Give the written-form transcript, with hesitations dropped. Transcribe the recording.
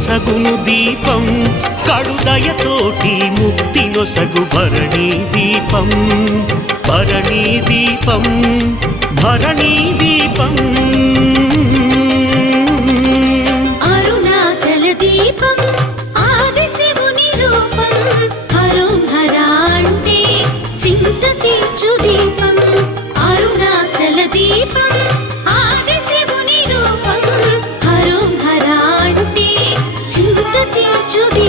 నొసగును దీపం కడుదయతోటి ముక్తి నొసగు భరణీ దీపం భరణీ దీపం భరణీ దీపం అరుణాచల దీపం ఆది శివుని రూపం హరోహర అంటే చింత తీర్చు దీపం అరుణాచల దీపం ఆది శివుని రూపం హరోహర అంటే చింత తీర్చు దీపం